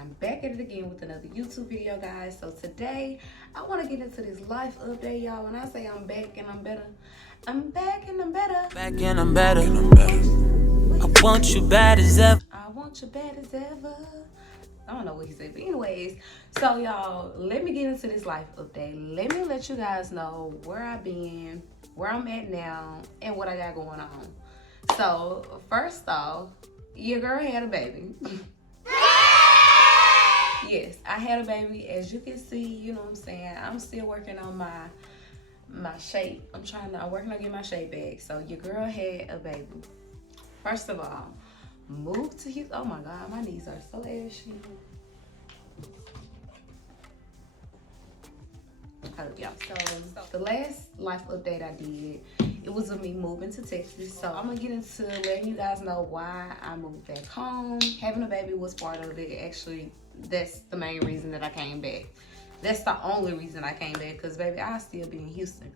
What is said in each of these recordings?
I'm back at it again with another YouTube video, guys. So today I want to get into this life update, y'all. When I say I'm back and I'm better, I'm back and I'm better. Back and I'm better. I want you bad as ever. I want you bad as ever. I don't know what he said, but anyways, so y'all, let me get into this life update. Let me let you guys know where I've been, where I'm at now, and what I got going on. So first off, your girl had a baby. Yes, I had a baby. As you can see, you know what I'm saying, I'm still working on my shape. I'm working on getting my shape back. So your girl had a baby. First of all, moved to Houston. Oh my God, my knees are so ashy. Y'all. So the last life update I did, it was of me moving to Texas. So I'm gonna get into letting you guys know why I moved back home. Having a baby was part of it. Actually, that's the main reason that I came back. That's the only reason I came back, because baby, I'll still be in Houston.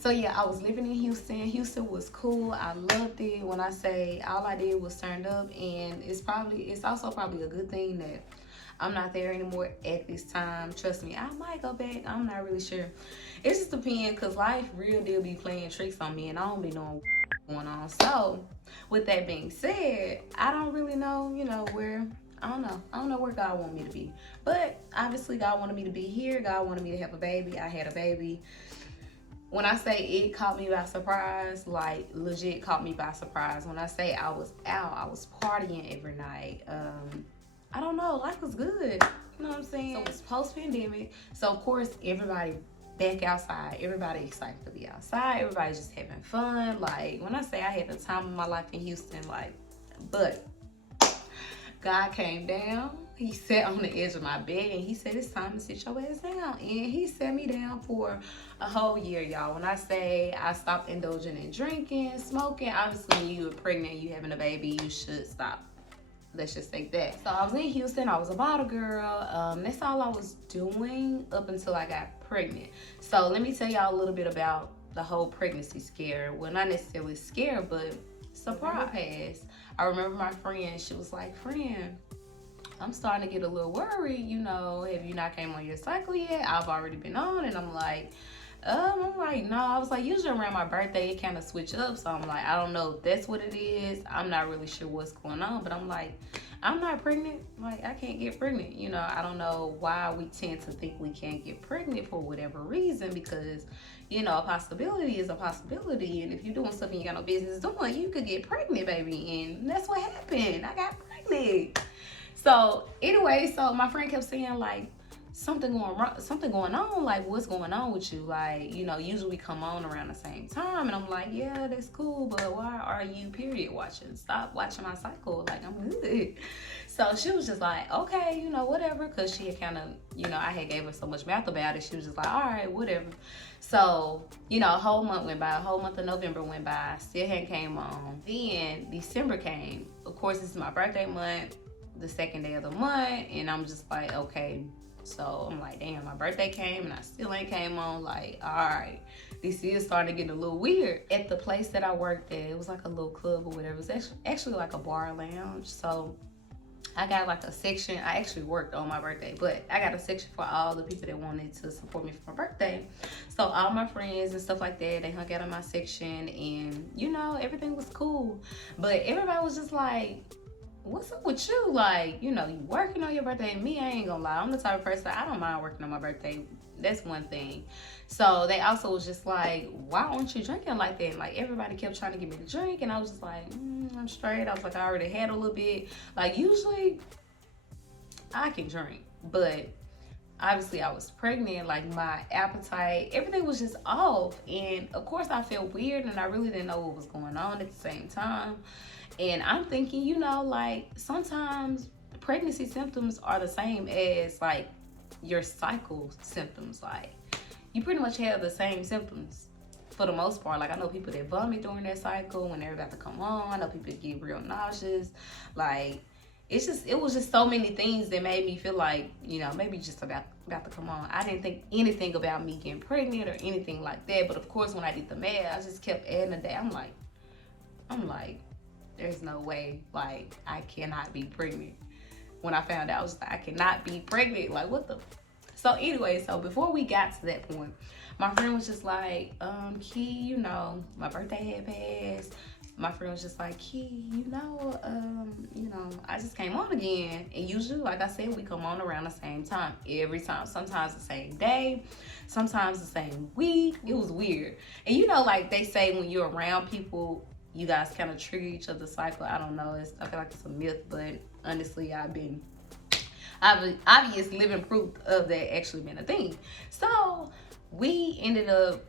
So yeah, I was living in Houston. Houston was cool. I loved it. When I say all I did was turned up, and it's also probably a good thing that I'm not there anymore at this time. Trust me, I might go back. I'm not really sure. It just depends, because life real deal be playing tricks on me, and I don't be knowing what's going on. So with that being said, I don't really know, where. I don't know where God wanted me to be. But obviously God wanted me to be here. God wanted me to have a baby. I had a baby. When I say it caught me by surprise, like legit caught me by surprise. When I say I was out, I was partying every night. I don't know, life was good. You know what I'm saying? So it's post-pandemic. So of course everybody back outside. Everybody excited to be outside. Everybody's just having fun. Like when I say I had the time of my life in Houston, but God came down. He sat on the edge of my bed and he said, it's time to sit your ass down. And he sat me down for a whole year, y'all. When I say I stopped indulging in drinking, smoking, obviously when you were pregnant, you having a baby, you should stop. Let's just say that. So I was in Houston. I was a bottle girl. That's all I was doing up until I got pregnant. So let me tell y'all a little bit about the whole pregnancy scare. Well, not necessarily scare, but surprise. I remember my friend, she was like, friend, I'm starting to get a little worried, have you not came on your cycle yet? I've already been on. And I'm like, no. I was like, usually around my birthday, it kind of switch up. So I'm like, I don't know if that's what it is. I'm not really sure what's going on. But I'm like, I'm not pregnant. Like, I can't get pregnant. I don't know why we tend to think we can't get pregnant for whatever reason. Because, a possibility is a possibility. And if you're doing something you got no business doing, you could get pregnant, baby. And that's what happened. I got pregnant. So anyway, so my friend kept saying, like, something going on, like, what's going on with you? Like, usually we come on around the same time. And I'm like, yeah, that's cool, but why are you period watching? Stop watching my cycle. Like, I'm good. So she was just like, okay, whatever, because she had kind of, I had gave her so much math about it. She was just like, all right, whatever. So, a whole month went by, a whole month of November went by, still hadn't came on. Then December came. Of course, this is my birthday month, the second day of the month, and I'm just like, okay. So I'm like, damn, my birthday came and I still ain't came on. Like, all right, this is starting to get a little weird. At the place that I worked at, it was like a little club or whatever. It was actually like a bar lounge. So I got like a section. I actually worked on my birthday, but I got a section for all the people that wanted to support me for my birthday. So all my friends and stuff like that, they hung out in my section, and everything was cool. But everybody was just like, what's up with you? Like, you working on your birthday. And me, I ain't gonna lie, I'm the type of person, I don't mind working on my birthday. That's one thing. So they also was just like, why aren't you drinking like that? And like, everybody kept trying to get me to drink, and I was just like, I'm straight. I was like, I already had a little bit. Like, usually I can drink, but obviously I was pregnant. Like, my appetite, everything was just off. And of course I felt weird, and I really didn't know what was going on at the same time. And I'm thinking, like, sometimes pregnancy symptoms are the same as like your cycle symptoms. Like, you pretty much have the same symptoms for the most part. Like, I know people that vomit during their cycle when they're about to come on. I know people get real nauseous. Like, it was just so many things that made me feel like, maybe just about to come on. I didn't think anything about me getting pregnant or anything like that. But of course, when I did the math, I just kept adding a day. I'm like, there's no way, like, I cannot be pregnant. when I found out. I was like, I cannot be pregnant. Like, what the? So anyway, so before we got to that point, my friend was just like, Key, you know, my birthday had passed. My friend was just like, Key, you know, I just came on again. And usually, like I said, we come on around the same time every time. Sometimes the same day, sometimes the same week. It was weird. And you know, like they say, when you're around people, you guys kind of trigger each other's cycle. I don't know. I feel like it's a myth, but honestly, I've obvious living proof of that actually being a thing. So we ended up,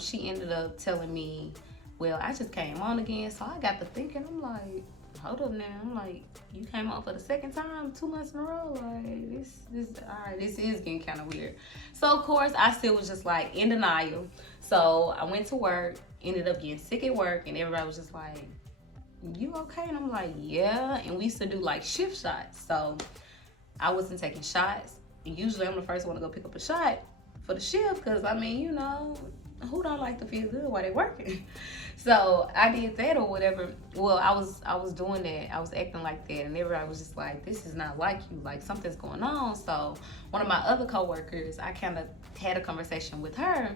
she ended up telling me, well, I just came on again. So I got to thinking, I'm like, hold up now. I'm like, you came on for the second time 2 months in a row. Like, this is getting kind of weird. So of course, I still was just like in denial. So I went to work, ended up getting sick at work, and everybody was just like, you okay? And I'm like, yeah. And we used to do like shift shots. So I wasn't taking shots. And usually I'm the first one to go pick up a shot for the shift, because I mean, you know, who don't like to feel good while they working? So I did that or whatever. Well, I was doing that. I was acting like that, and everybody was just like, this is not like you. Like, something's going on. So one of my other coworkers, I kind of had a conversation with her,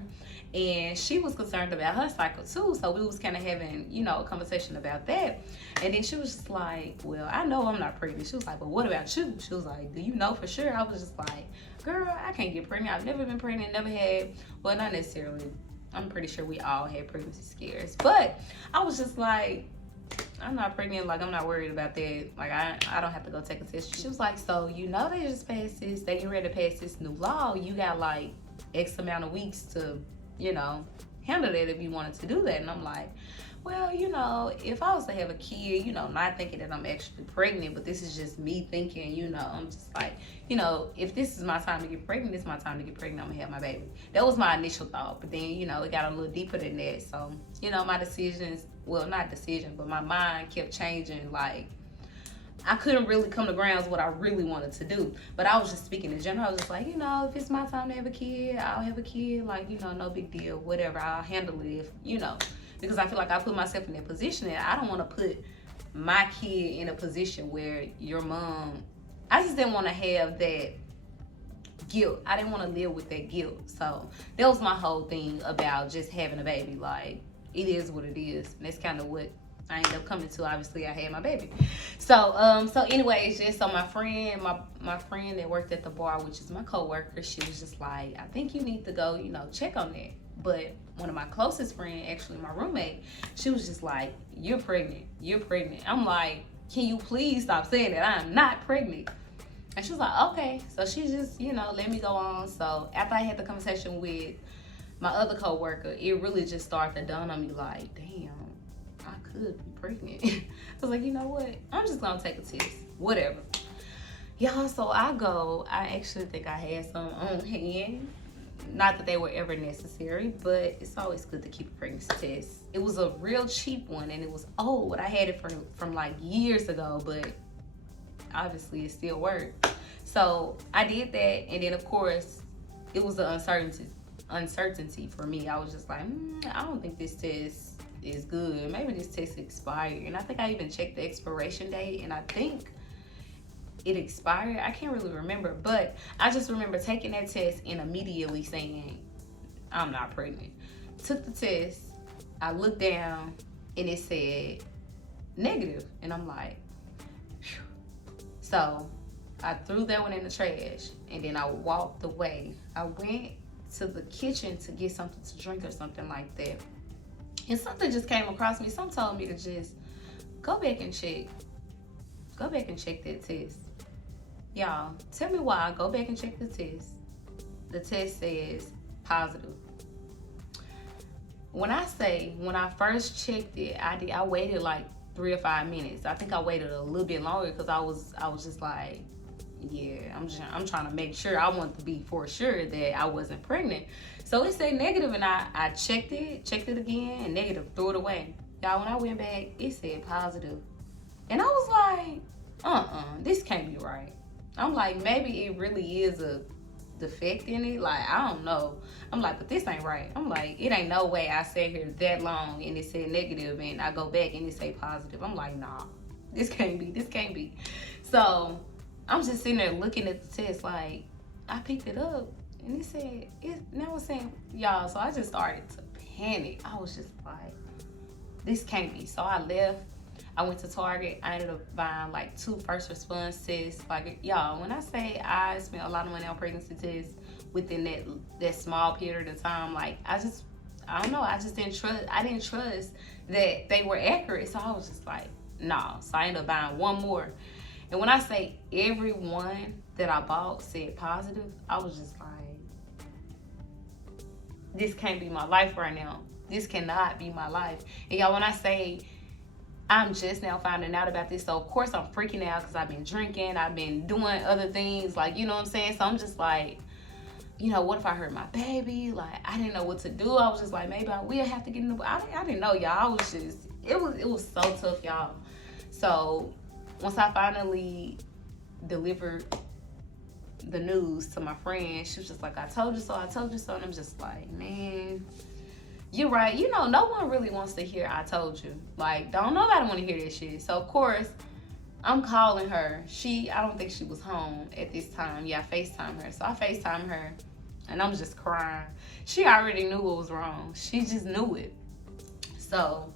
and she was concerned about her cycle too. So we was kind of having, you know, a conversation about that. And then she was just like, well, I know I'm not pregnant. She was like, but what about you? She was like, do you know for sure? I was just like, girl, I can't get pregnant. I've never been pregnant, never had, well, not necessarily. I'm pretty sure we all had pregnancy scares. But I was just like, I'm not pregnant. Like, I'm not worried about that. Like, I don't have to go take a test. She was like, so, you know, they just passed this. They ready to pass this new law. You got, like, X amount of weeks to, you know, handle that if you wanted to do that. And I'm like, well, you know, if I was to have a kid, you know, not thinking that I'm actually pregnant, but this is just me thinking, you know, I'm just like, you know, if this is my time to get pregnant, it's my time to get pregnant, I'm gonna have my baby. That was my initial thought, but then, you know, it got a little deeper than that. So, you know, my decisions, well, not decision, but my mind kept changing. Like, I couldn't really come to grounds what I really wanted to do. But I was just speaking in general. I was just like, you know, if it's my time to have a kid, I'll have a kid. Like, you know, no big deal, whatever. I'll handle it if, you know. Because I feel like I put myself in that position, and I don't want to put my kid in a position where your mom, I just didn't want to have that guilt. I didn't want to live with that guilt. So that was my whole thing about just having a baby. Like, it is what it is. And that's kind of what I ended up coming to. Obviously, I had my baby. So anyways, just so my friend that worked at the bar, which is my coworker, she was just like, I think you need to go, you know, check on that. But one of my closest friends, actually my roommate, she was just like, you're pregnant. I'm like, can you please stop saying that? I am not pregnant. And she was like, okay. So she just, you know, let me go on. So after I had the conversation with my other coworker, it really just started to dawn on me like, damn, I could be pregnant. I was like, you know what? I'm just going to take a test. Whatever. Y'all, so I actually think I had some on hand. Not that they were ever necessary, but it's always good to keep a pregnancy test. It was a real cheap one, and it was old. I had it from like years ago, but obviously it still worked. So I did that, and then of course it was the uncertainty for me. I was just like, I don't think this test is good. Maybe this test expired. And I think I even checked the expiration date, and I think it expired. I can't really remember, but I just remember taking that test and immediately saying, I'm not pregnant. Took the test, I looked down, and it said negative, and I'm like, phew. So I threw that one in the trash, and then I walked away. I went to the kitchen to get something to drink or something like that, and something just came across me. Something told me to just go back and check that test. Y'all, tell me why I go back and check the test. The test says positive. When I first checked it, I waited like 3 or 5 minutes. I think I waited a little bit longer because I was just like, yeah, I'm trying to make sure. I want to be for sure that I wasn't pregnant. So it said negative, and I checked it again, and negative, threw it away. Y'all, when I went back, it said positive. And I was like, this can't be right. I'm like, maybe it really is a defect in it. Like, I don't know. I'm like, but this ain't right. I'm like, it ain't no way I sat here that long and it said negative, and I go back and it say positive. I'm like, nah, this can't be. So I'm just sitting there looking at the test, like, I picked it up, and it said, now it's saying, y'all, so I just started to panic. I was just like, this can't be. So I left. I went to Target. I ended up buying like 2 first response tests. Like, y'all, when I say I spent a lot of money on pregnancy tests within that small period of time, like, I don't know, I just didn't trust. I didn't trust that they were accurate. So I was just like, nah. So I ended up buying 1 more. And when I say every one that I bought said positive, I was just like, this can't be my life right now. This cannot be my life. And y'all, when I say I'm just now finding out about this, so of course I'm freaking out because I've been drinking, I've been doing other things, like, you know what I'm saying? So I'm just like, you know, what if I hurt my baby? Like, I didn't know what to do. I was just like, maybe I will have to get in the, I didn't know, y'all. I was just, it was so tough, y'all. So once I finally delivered the news to my friend, she was just like, I told you so, I told you so. And I'm just like, man, you're right. You know, no one really wants to hear I told you. Like, don't nobody want to hear that shit. So of course, I'm calling her. I don't think she was home at this time. Yeah, I FaceTime her. So I FaceTime her and I'm just crying. She already knew what was wrong. She just knew it. So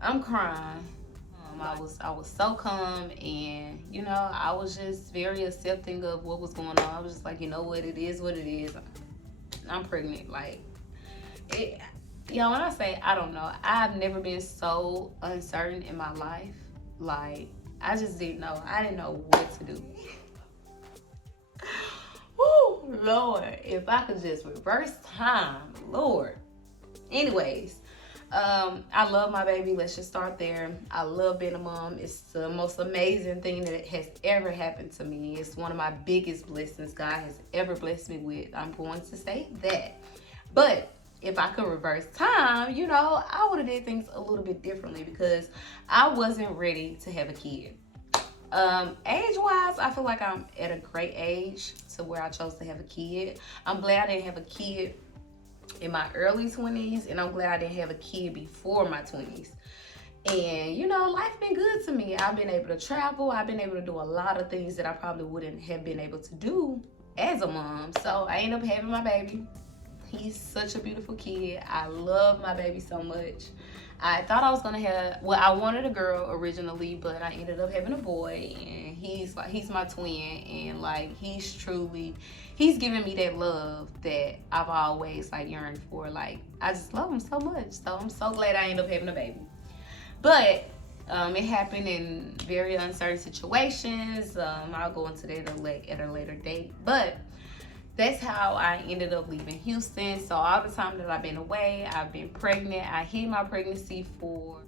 I'm crying. I was so calm, and you know, I was just very accepting of what was going on. I was just like, you know what, it is what it is. I'm pregnant. Like, it, you know, when I say I don't know, I've never been so uncertain in my life. Like, I just didn't know. I didn't know what to do. Woo, Lord, if I could just reverse time, Lord. Anyways, I love my baby. Let's just start there. I love being a mom. It's the most amazing thing that has ever happened to me. It's one of my biggest blessings God has ever blessed me with. I'm going to say that. But if I could reverse time, you know, I would have did things a little bit differently because I wasn't ready to have a kid. Age-wise, I feel like I'm at a great age to where I chose to have a kid. I'm glad I didn't have a kid in my early 20s, and I'm glad I didn't have a kid before my 20s. And you know, life been good to me. I've been able to travel. I've been able to do a lot of things that I probably wouldn't have been able to do as a mom. So I ended up having my baby. He's such a beautiful kid. I love my baby so much. I thought I was gonna have, well, I wanted a girl originally, but I ended up having a boy, and he's my twin, and like he's giving me that love that I've always like yearned for. Like, I just love him so much. So I'm so glad I ended up having a baby. But it happened in very uncertain situations. I'll go into that at a later date. But that's how I ended up leaving Houston. So all the time that I've been away, I've been pregnant. I hid my pregnancy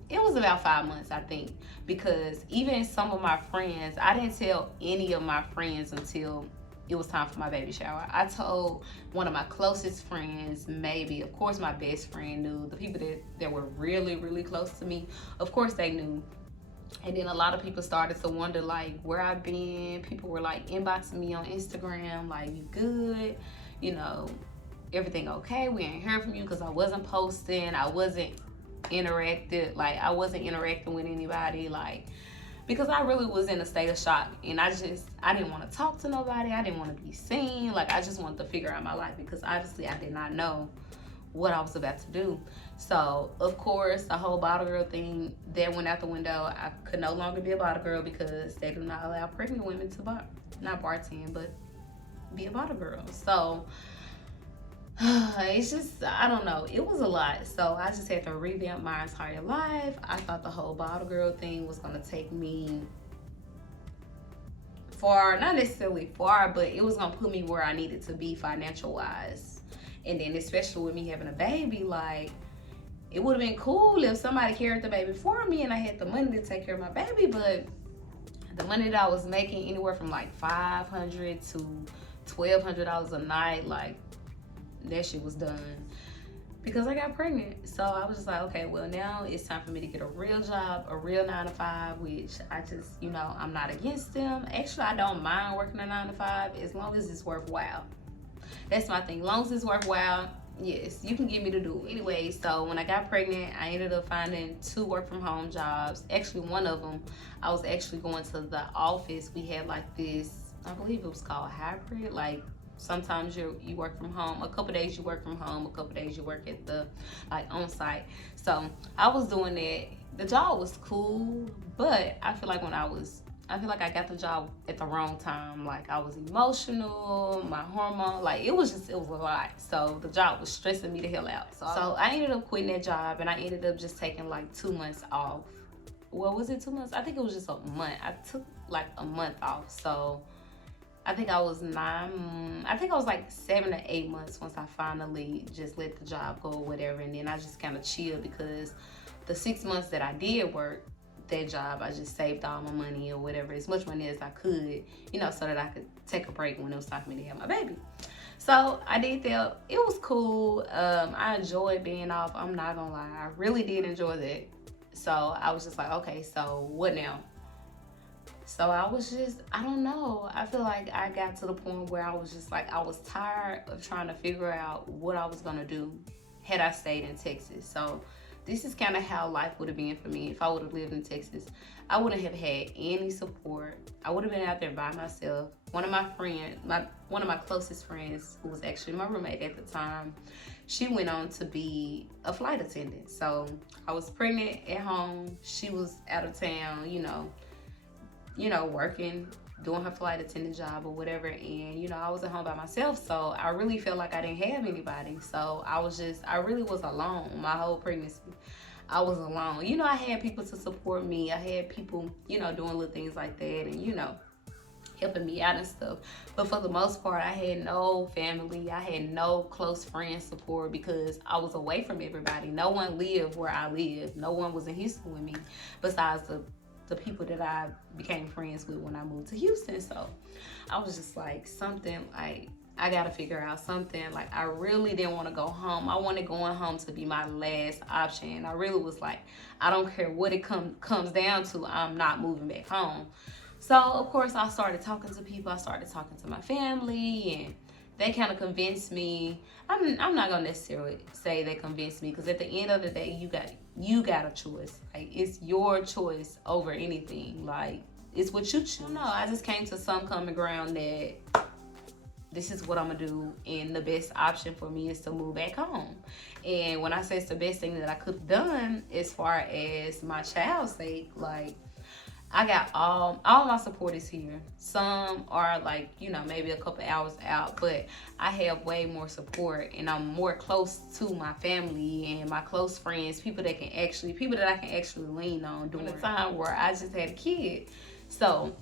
it was about 5 months, I think. Because even some of my friends, I didn't tell any of my friends until it was time for my baby shower. I told one of my closest friends, maybe. Of course, my best friend knew. The people that were really, really close to me, of course they knew. And then a lot of people started to wonder, like, where I've been. People were, like, inboxing me on Instagram, like, you good? You know, everything okay? We ain't heard from you, because I wasn't posting. I wasn't interacting with anybody, like, because I really was in a state of shock. And I didn't want to talk to nobody. I didn't want to be seen. Like, I just wanted to figure out my life, because obviously I did not know what I was about to do. So of course, the whole bottle girl thing that went out the window. I could no longer be a bottle girl because they do not allow pregnant women to not bartend, but be a bottle girl. So it's just, I don't know, it was a lot. So I just had to revamp my entire life. I thought the whole bottle girl thing was gonna take me far, not necessarily far, but it was gonna put me where I needed to be financial wise. And then especially with me having a baby, like, it would have been cool if somebody carried the baby for me and I had the money to take care of my baby, but the money that I was making, anywhere from like $500 to $1,200 a night, like, that shit was done because I got pregnant. So I was just like, okay, well, now it's time for me to get a real job, a real 9-to-5, which I just, you know, I'm not against them. Actually, I don't mind working a 9-to-5 as long as it's worthwhile. That's my thing. As long as it's worthwhile, Yes, you can get me to do it. Anyway, so when I got pregnant, I ended up finding 2 work from home jobs. Actually, one of them, I was actually going to the office. We had like this, I believe it was called hybrid. Like sometimes you work from home. A couple days you work from home. A couple days you work at the like on site. So I was doing that. The job was cool, but I feel like I got the job at the wrong time. Like I was emotional, my hormone, like it was a lot. So the job was stressing me the hell out. So I ended up quitting that job and I ended up just taking like 2 months off. Well, was it 2 months? I think it was just a month. I took like a month off. So I think I was like 7 to 8 months once I finally just let the job go or whatever. And then I just kind of chilled because the 6 months that I did work that job, I just saved all my money or whatever, as much money as I could, so that I could take a break when it was time for me to have my baby. So I did that. It was cool. I enjoyed being off. I'm not gonna lie. I really did enjoy that. So I was just like, okay, so what now? So I don't know. I feel like I got to the point where I was just like, I was tired of trying to figure out what I was gonna do had I stayed in Texas. So this is kind of how life would have been for me if I would have lived in Texas. I wouldn't have had any support. I would have been out there by myself. One of my closest friends, who was actually my roommate at the time, she went on to be a flight attendant. So I was pregnant at home. She was out of town, working, doing her flight attendant job or whatever, and I was at home by myself, so I really felt like I didn't have anybody. So I really was alone my whole pregnancy. I was alone. I had people to support me. I had people, doing little things like that and, helping me out and stuff. But for the most part, I had no family. I had no close friend support because I was away from everybody. No one lived where I lived. No one was in Houston with me besides the people that I became friends with when I moved to Houston. So I was just like, I gotta figure out something. Like I really didn't want to go home. I wanted going home to be my last option. I really was like, I don't care what it comes down to, I'm not moving back home. So of course I started talking to people. I started talking to my family and they kind of convinced me. I'm not gonna necessarily say they convinced me because at the end of the day, you got a choice. Like it's your choice over anything. Like it's what you choose. No, I just came to some common ground that this is what I'm gonna do, and the best option for me is to move back home. And when I say it's the best thing that I could have done as far as my child's sake, like I got all my support is here. Some are like, maybe a couple hours out, but I have way more support and I'm more close to my family and my close friends, people that I can actually lean on during the time where I just had a kid. So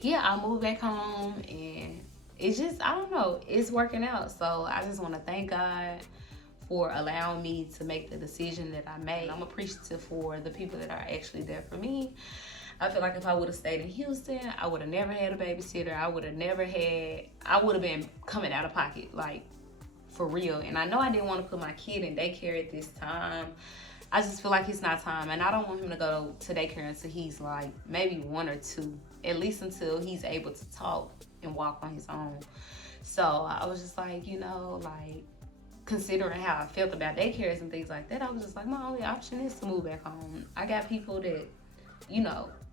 yeah, I moved back home and it's just, I don't know, it's working out. So I just want to thank God for allowing me to make the decision that I made. I'm appreciative for the people that are actually there for me. I feel like if I would have stayed in Houston, I would have never had a babysitter. I would have been coming out of pocket, like for real. And I know I didn't want to put my kid in daycare at this time. I just feel like it's not time. And I don't want him to go to daycare until he's like maybe 1 or 2, at least until he's able to talk and walk on his own. So I was just like, like considering how I felt about daycares and things like that, I was just like, my only option is to move back home. I got people that,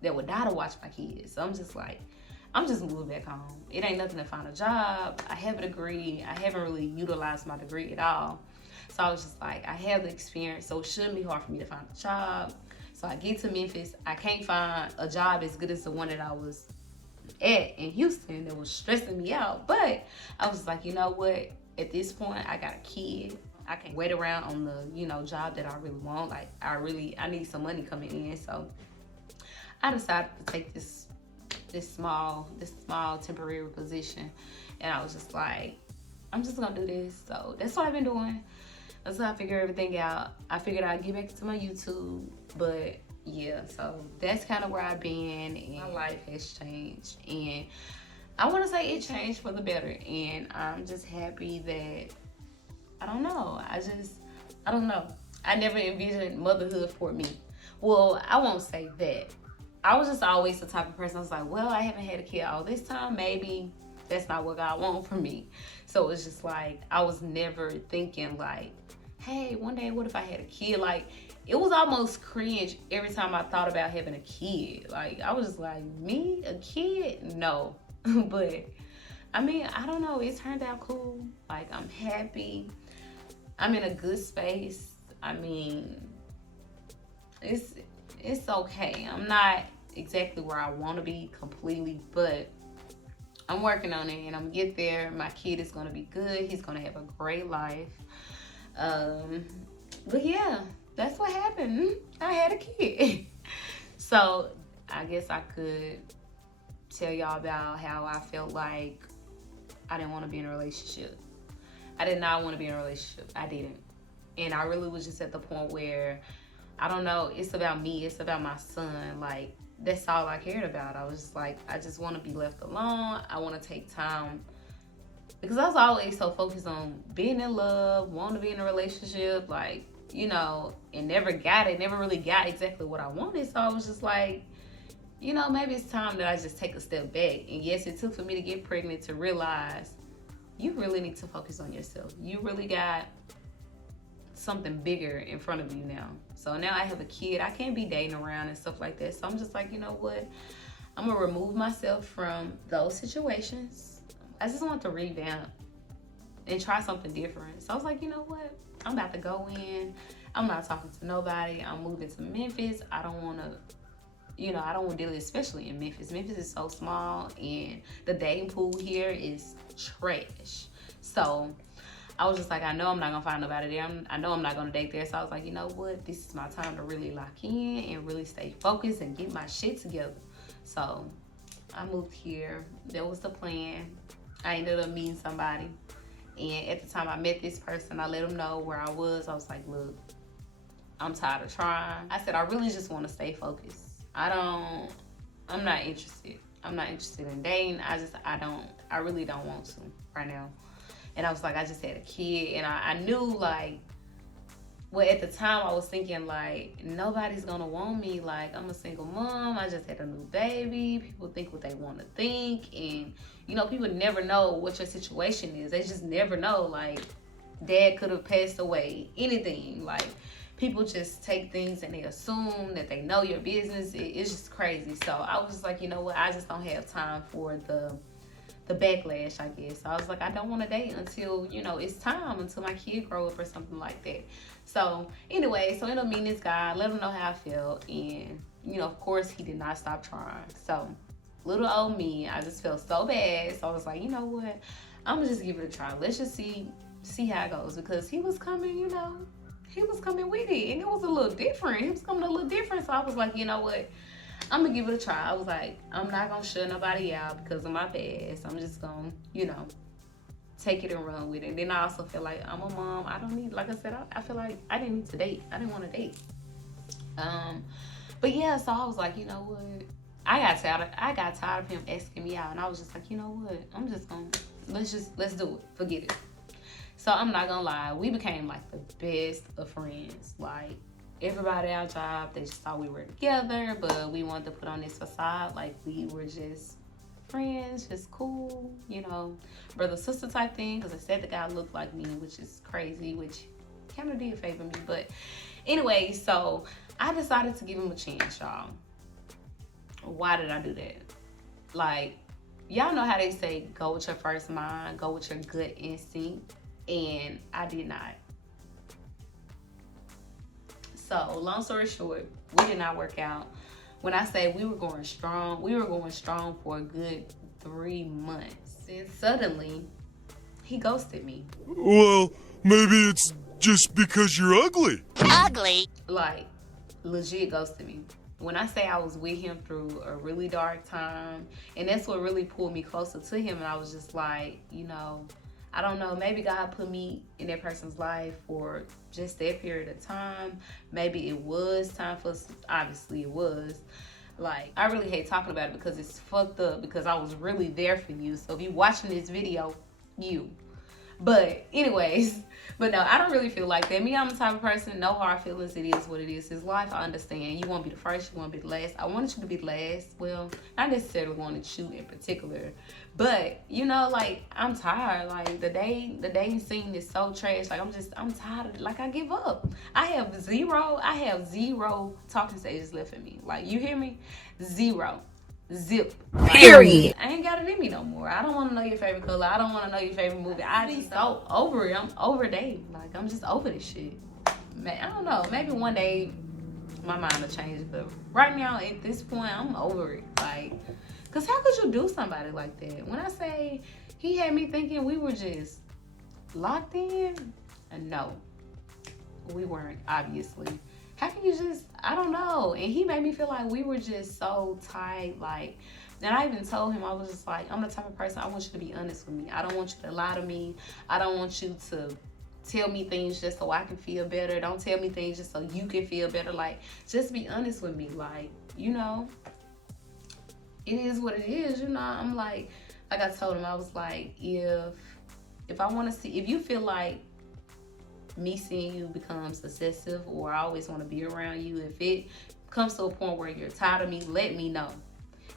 that would die to watch my kids. So I'm just moving back home. It ain't nothing to find a job. I have a degree. I haven't really utilized my degree at all. So I was just like, I have the experience, so it shouldn't be hard for me to find a job. So I get to Memphis. I can't find a job as good as the one that I was at in Houston that was stressing me out. But I was like, you know what? At this point, I got a kid. I can't wait around on the, job that I really want. Like, I need some money coming in. So I decided to take this small temporary position. And I was just like, I'm just gonna do this. So that's what I've been doing. That's how I figured everything out. I figured I'd get back to my YouTube. But yeah, so that's kind of where I've been, and my life has changed. And I want to say it changed for the better. And I'm just happy that, I don't know. I never envisioned motherhood for me. Well, I won't say that. I was just always the type of person, I was like, well, I haven't had a kid all this time. Maybe that's not what God wants for me. So it's just like, I was never thinking like, hey, one day, what if I had a kid? Like, it was almost cringe every time I thought about having a kid. Like, I was just like, me? A kid? No. But, I mean, I don't know. It turned out cool. Like, I'm happy. I'm in a good space. I mean, it's okay. I'm not exactly where I want to be completely, but I'm working on it and I'm gonna get there. My kid is gonna be good. He's gonna have a great life. But yeah, that's what happened. I had a kid. So I guess I could tell y'all about how I felt like I didn't want to be in a relationship. I did not want to be in a relationship. I didn't. And I really was just at the point where, I don't know, it's about me. It's about my son. Like, that's all I cared about. I was just like, I just want to be left alone. I want to take time. Because I was always so focused on being in love, wanting to be in a relationship, like, you know, and never got it. Never really got exactly what I wanted. So I was just like, you know, maybe it's time that I just take a step back. And yes, it took for me to get pregnant to realize you really need to focus on yourself. You really got something bigger in front of you now. So now I have a kid. I can't be dating around and stuff like that. So I'm just like, you know what? I'm going to remove myself from those situations. I just want to revamp and try something different. So I was like, you know what? I'm about to go in. I'm not talking to nobody. I'm moving to Memphis. I don't want to, you know, I don't want to deal, especially in Memphis. Memphis is so small and the dating pool here is trash. So I was just like, I know I'm not going to find nobody there. I know I'm not going to date there. So I was like, you know what? This is my time to really lock in and really stay focused and get my shit together. So I moved here. That was the plan. I ended up meeting somebody. And at the time I met this person, I let him know where I was. I was like, look, I'm tired of trying. I said, I really just want to stay focused. I'm not interested. I'm not interested in dating. I really don't want to right now. And I was like, I just had a kid. And I knew, like, well, at the time I was thinking, like, nobody's going to want me. Like, I'm a single mom. I just had a new baby. People think what they want to think. And, you know, people never know what your situation is. They just never know. Like, dad could have passed away. Anything. Like, people just take things and they assume that they know your business. It's just crazy. So I was just like, you know what? I just don't have time for the backlash, I guess. So I was like, I don't want to date until, you know, it's time, until my kid grow up or something like that. So anyway, so I ended up meeting this guy, let him know how I felt, and, you know, of course, he did not stop trying. So little old me, I just felt so bad. So I was like, you know what? I'm going to just give it a try. Let's just see how it goes, because he was coming, you know, he was coming with it, and it was a little different. He was coming a little different. So I was like, you know what? I'm gonna give it a try. I was like, I'm not gonna shut nobody out because of my past. I'm just gonna, you know, take it and run with it. And then I also feel like I'm a mom. I don't need, like I said, I feel like I didn't need to date. I didn't want to date. But yeah, so I was like, you know what? I got tired of him asking me out, and I was just like, you know what? I'm just gonna let's do it. Forget it. So I'm not gonna lie, we became like the best of friends. Like, everybody at our job, they just thought we were together, but we wanted to put on this facade like we were just friends, just cool, you know, brother sister type thing. Because I said the guy looked like me, which is crazy, which kind of did favor me. But anyway, so I decided to give him a chance, y'all. Why did I do that? Like, y'all know how they say go with your first mind, go with your gut instinct, and I did not. So long story short, we did not work out. When I say we were going strong for a good 3 months. And suddenly, he ghosted me. Well, maybe it's just because you're ugly. Ugly? Like, legit ghosted me. When I say I was with him through a really dark time, and that's what really pulled me closer to him, and I was just like, you know, I don't know, maybe God put me in that person's life for just that period of time. Maybe it was time for us. Obviously it was. Like, I really hate talking about it because it's fucked up, because I was really there for you. So if you're watching this video, But anyways, but no, I don't really feel like that. Me, I'm the type of person, no hard feelings. It is what it is. It's life. I understand. You want to be the first. You want to be the last. I wanted you to be the last. Well, not necessarily wanted you in particular, but you know, like I'm tired. Like the dating scene is so trash. Like I'm tired of it. Like I give up. I have zero talking stages left in me. Like you hear me? Zero. Zip. Period. I ain't got it in me no more. I don't want to know your favorite color. I don't want to know your favorite movie. I just so over it. I'm over dating. Like I'm just over this shit. Man, I don't know. Maybe one day my mind will change, but right now at this point I'm over it. Like, cause how could you do somebody like that? When I say he had me thinking we were just locked in, no, we weren't. Obviously. How can you just, I don't know. And he made me feel like we were just so tight. Like, and I even told him, I was just like, I'm the type of person, I want you to be honest with me. I don't want you to lie to me. I don't want you to tell me things just so I can feel better. Don't tell me things just so you can feel better. Like, just be honest with me. Like, you know, it is what it is. You know, I'm like I told him, I was like, if I want to see, if you feel like me seeing you becomes excessive, or I always want to be around you, if it comes to a point where you're tired of me, let me know.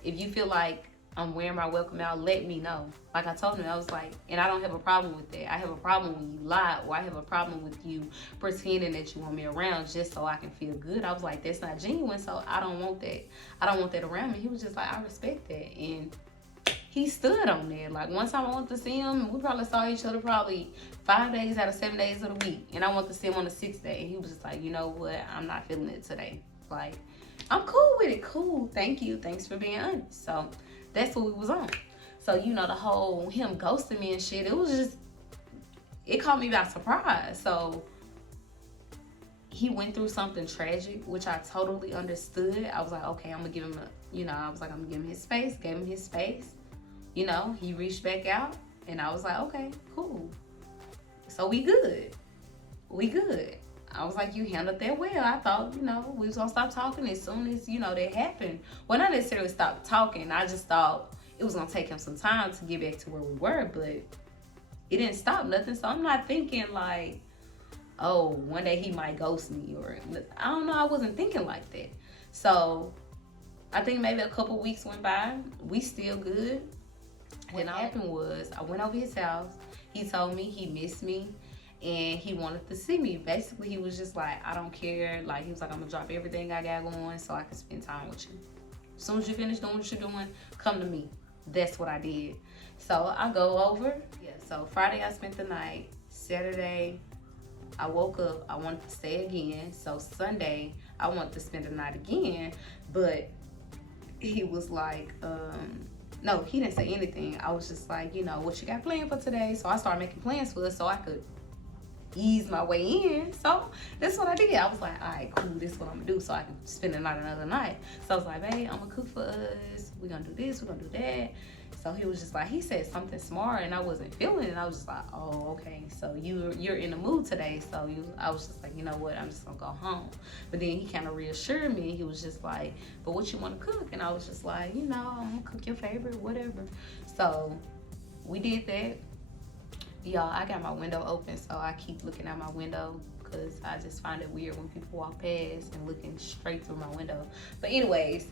If you feel like I'm wearing my welcome out, let me know. Like I told him, I was like, and I don't have a problem with that. I have a problem when you lie, or I have a problem with you pretending that you want me around just so I can feel good. I was like, that's not genuine, so I don't want that. I don't want that around me. He was just like, I respect that. And he stood on there. Like one time I went to see him, and we probably saw each other probably 5 days out of 7 days of the week. And I went to see him on the 6th day, and he was just like, you know what? I'm not feeling it today. Like, I'm cool with it. Cool. Thank you. Thanks for being honest. So that's what we was on. So, you know, the whole him ghosting me and shit, it was just, it caught me by surprise. So he went through something tragic, which I totally understood. I was like, okay, I'm gonna give him I'm gonna give him his space, gave him his space. You know, he reached back out, and I was like, okay, cool. So we good. I was like, you handled that well. I thought, we was gonna stop talking as soon as, that happened. Well, not necessarily stop talking. I just thought it was gonna take him some time to get back to where we were, but it didn't stop nothing. So I'm not thinking like, oh, one day he might ghost me, or I don't know. I wasn't thinking like that. So I think maybe a couple weeks went by. We still good. What happened was I went over his house. He told me he missed me and he wanted to see me. Basically, he was just like, I don't care. Like, he was like, I'm gonna drop everything I got going so I can spend time with you. As soon as you finish doing what you're doing, come to me. That's what I did. So I go over. Yeah. So Friday I spent the night. Saturday I woke up. I wanted to stay again. So Sunday I wanted to spend the night again. But he was like, no, he didn't say anything. I was just like, what you got planned for today? So I started making plans for us so I could ease my way in. So that's what I did. I was like, all right, cool, this is what I'm gonna do so I can spend the night another night. So I was like, babe, I'm gonna cook for us. We're gonna do this, we're gonna do that. So he was just like, he said something smart and I wasn't feeling it. I was just like, oh, okay. So you're in the mood today. So I was just like, you know what? I'm just gonna go home. But then he kind of reassured me. He was just like, but what you want to cook? And I was just like, I'm gonna cook your favorite, whatever. So we did that. Y'all, I got my window open, so I keep looking out my window because I just find it weird when people walk past and looking straight through my window. But anyways,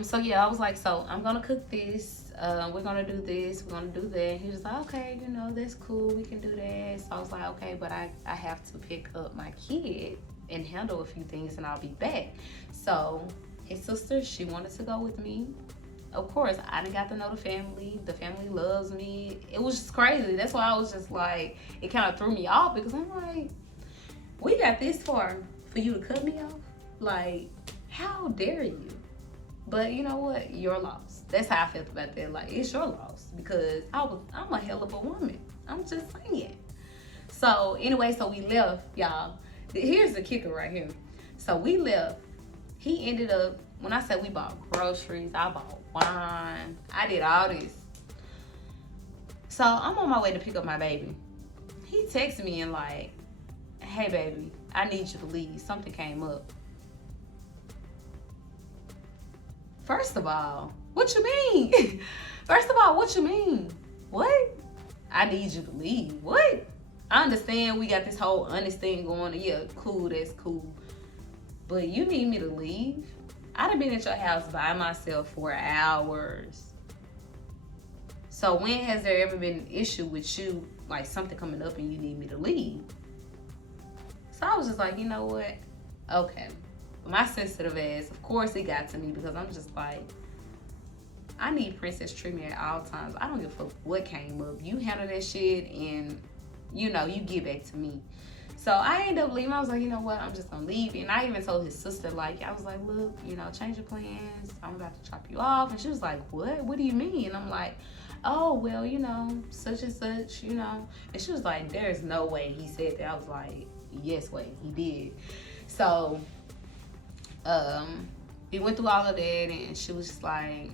so yeah, I was like, so I'm gonna cook this, we're gonna do this, we're gonna do that. He was like, okay, that's cool, we can do that. So I was like, okay, but I have to pick up my kid and handle a few things and I'll be back. So his sister, she wanted to go with me. Of course, I done got to know the family. The family loves me. It was just crazy. That's why I was just like, it kind of threw me off because I'm like, we got this far for you to cut me off? Like, how dare you? But you know what? Your loss. That's how I felt about that. Like, it's your loss because I'm a hell of a woman. I'm just saying. So anyway, so we left, y'all. Here's the kicker right here. So we left. He ended up, when I said we bought groceries, I bought wine. I did all this. So I'm on my way to pick up my baby. He texted me and like, hey baby, I need you to leave. Something came up. First of all, what you mean? First of all, what you mean? What? I need you to leave. What? I understand we got this whole honest thing going. Yeah, cool, that's cool. But you need me to leave? I done been at your house by myself for hours. So when has there ever been an issue with you, like something coming up and you need me to leave? So I was just like, you know what? Okay. My sensitive ass, of course it got to me because I'm just like, I need princess treatment at all times. I don't give a fuck what came up. You handle that shit and, you know, you get back to me. So I ended up leaving. I was like, you know what? I'm just gonna leave. And I even told his sister, like, I was like, look, you know, change your plans. I'm about to chop you off. And she was like, what? What do you mean? And I'm like, oh, well, you know, such and such, you know. And she was like, there's no way he said that. I was like, yes, wait, he did. So we went through all of that, and she was just like,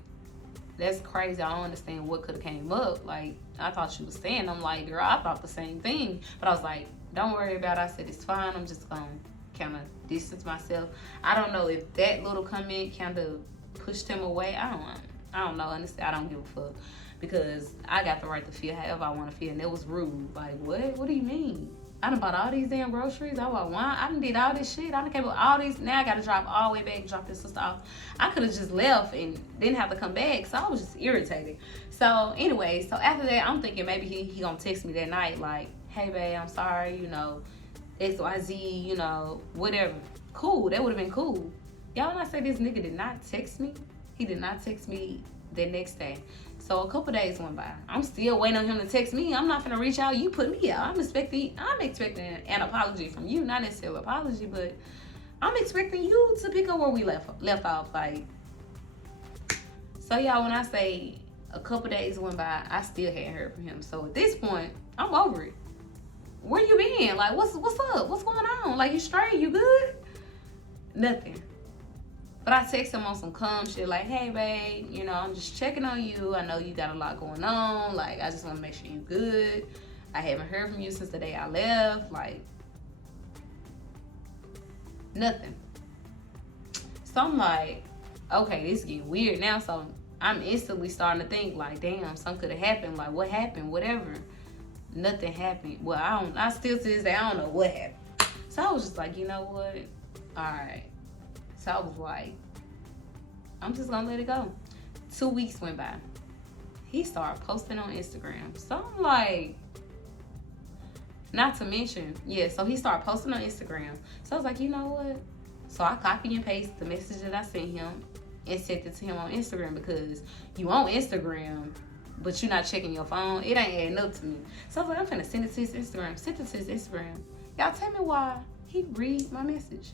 that's crazy. I don't understand what could have came up. Like, I thought she was saying, I'm like, girl, I thought the same thing. But I was like, don't worry about it. I said, it's fine. I'm just going to kind of distance myself. I don't know if that little comment kind of pushed him away. I don't know. Honestly, I don't give a fuck. Because I got the right to feel however I want to feel. And it was rude. Like, what? What do you mean? I done bought all these damn groceries. I bought wine. I done did all this shit. I done came with all these. Now I got to drive all the way back and drop this sister off. I could have just left and didn't have to come back. So I was just irritated. So anyway, so after that, I'm thinking maybe he gonna text me that night like, hey, babe, I'm sorry, you know, XYZ, you know, whatever. Cool. That would have been cool. Y'all, when I say this nigga did not text me, he did not text me the next day. So a couple days went by. I'm still waiting on him to text me. I'm not gonna reach out. You put me out. I'm expecting an apology from you. Not necessarily an apology, but I'm expecting you to pick up where we left off. Like, so y'all, when I say a couple days went by, I still hadn't heard from him. So at this point, I'm over it. Where you been? Like, what's up? What's going on? Like, you straight? You good? Nothing. But I text him on some calm shit like, hey, babe, you know, I'm just checking on you. I know you got a lot going on. Like, I just want to make sure you good. I haven't heard from you since the day I left. Like, nothing. So I'm like, okay, this is getting weird now. So I'm instantly starting to think like, damn, something could have happened. Like, what happened? Whatever. Nothing happened. Well, I still to this day, I don't know what happened. So I was just like, you know what? All right. So I was like, I'm just gonna let it go. 2 weeks went by. He started posting on Instagram. So I'm like, not to mention, yeah, so he started posting on Instagram. So I was like, you know what? So I copy and paste the message that I sent him and sent it to him on Instagram because you on Instagram, but you're not checking your phone. It ain't adding up to me. So I was like, I'm finna send it to his Instagram. Send it to his Instagram. Y'all tell me why he reads my message.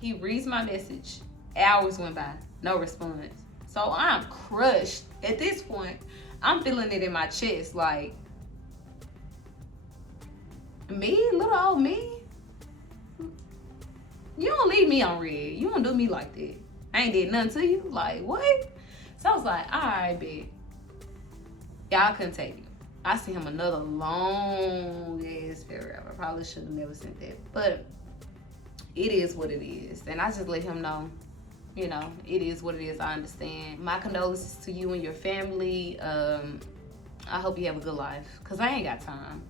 He reads my message. Hours went by. No response. So I'm crushed. At this point, I'm feeling it in my chest. Like, me? Little old me? You don't leave me on red. You don't do me like that. I ain't did nothing to you. Like, what? So I was like, all right, bet. Y'all couldn't take it. I sent him another long ass paragraph. I probably should have never sent that. But it is what it is. And I just let him know, you know, it is what it is. I understand. My condolences to you and your family. I hope you have a good life. Because I ain't got time.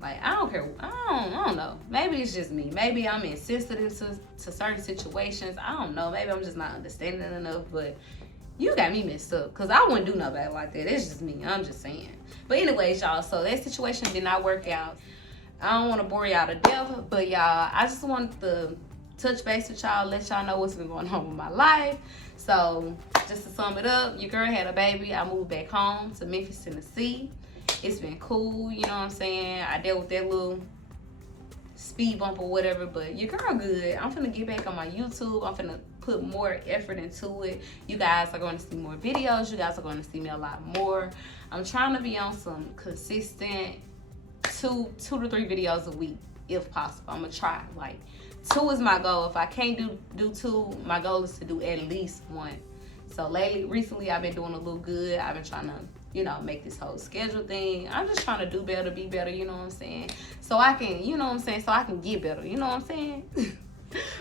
Like, I don't care. I don't know. Maybe it's just me. Maybe I'm insensitive to certain situations. I don't know. Maybe I'm just not understanding enough. But you got me messed up. Because I wouldn't do nobody like that. It's just me. I'm just saying. But anyways, y'all. So that situation did not work out. I don't want to bore y'all to death. But y'all, I just wanted to touch base with y'all, let y'all know what's been going on with my life. So just to sum it up, your girl had a baby. I moved back home to Memphis, Tennessee. It's been cool, you know what I'm saying? I dealt with that little speed bump or whatever, but your girl good. I'm finna get back on my YouTube. I'm finna put more effort into it. You guys are going to see more videos. You guys are going to see me a lot more. I'm trying to be on some consistent two to three videos a week if possible. I'm gonna try. Like, 2 is my goal. If I can't do 2, my goal is to do at least 1. So recently I've been doing a little good. I've been trying to, you know, make this whole schedule thing. I'm just trying to do better, be better, you know what I'm saying? So I can, you know what I'm saying? So I can get better, you know what I'm saying?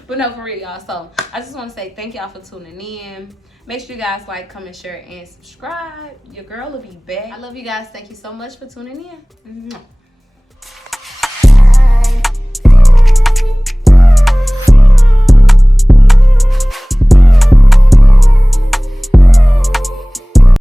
But no, for real, y'all. So I just want to say thank y'all for tuning in. Make sure you guys like, comment, share, and subscribe. Your girl will be back. I love you guys. Thank you so much for tuning in.